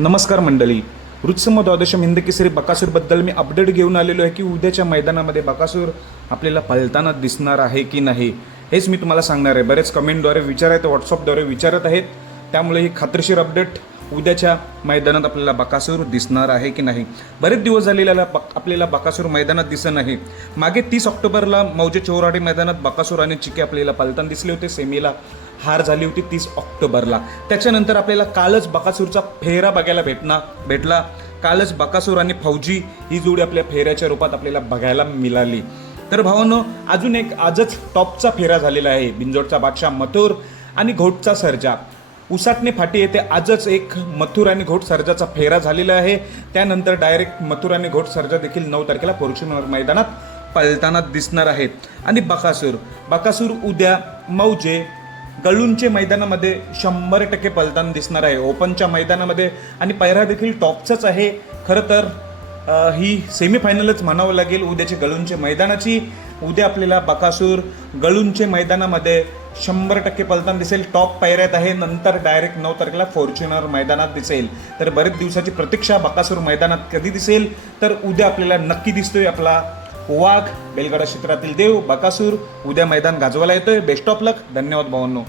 नमस्कार मंडळी. वृत्सम द्वादशम हिंद केसरी बकासूरबद्दल मी अपडेट घेऊन आलेलो आहे की उद्याच्या मैदानामध्ये बकासूर आपल्याला पळताना दिसणार आहे की नाही हेच मी तुम्हाला सांगणार आहे. बरेच कमेंटद्वारे विचार आहेत व्हॉट्सअपद्वारे विचारत आहेत. त्यामुळे ही खात्रीशीर अपडेट उद्याच्या मैदानात आपल्याला बकासूर दिसणार आहे की नाही? बरेच दिवस झालेल्याला बक आपल्याला बकासूर मैदानात दिसत नाही. मागे तीस ऑक्टोबरला मौजे चौराडी मैदानात बकासूर आणि चिके आपल्याला पलतान दिसले होते. सेमीला हार झाली होती तीस ऑक्टोबरला. त्याच्यानंतर आपल्याला कालच बकासूरचा फेरा बघायला भेटणार भेटला. कालच बकासूर आणि फौजी ही जोडी आपल्या फेऱ्याच्या रूपात आपल्याला बघायला मिळाली. तर भावांनो अजून एक आजच टॉपचा फेरा झालेला आहे. बिंजोडचा बादशाह मथुर आणि घोटचा सर्जा. उसाटणे फाटी येथे आजच एक मथुर आणि घोट सर्जाचा फेरा झालेला आहे. त्यानंतर डायरेक्ट मथुर आणि घोट सर्जा देखील नऊ तारखेला फॉर्च्युनर मैदानात पलताना दिसणार आहेत. आणि बकासूर बकासूर उद्या मौजे गळूंचे मैदानामध्ये शंभर टक्के पलताना दिसणार आहे. ओपनच्या मैदानामध्ये आणि पैरा देखील टॉपचाच आहे. खरं तर ही सेमीफायनलच म्हणावं लागेल उद्याची गळूंचे मैदानाची. उद्या आपल्याला बकासूर गळूंचे मैदानामध्ये शंभर टक्के पलताना दिसेल टॉप पायऱ्यात आहे. नंतर डायरेक्ट नऊ तारखेला फॉर्च्युनर मैदानात दिसेल. तर बरेच दिवसाची प्रतीक्षा बकासूर मैदानात कधी दिसेल? तर उद्या आपल्याला नक्की दिसतोय आपला वाघ. बेलगडा क्षेत्रातील देव बकासूर. उद्या मैदान गाजवायला येतोय. बेस्ट ऑफ लक धन्यवाद भावांनो.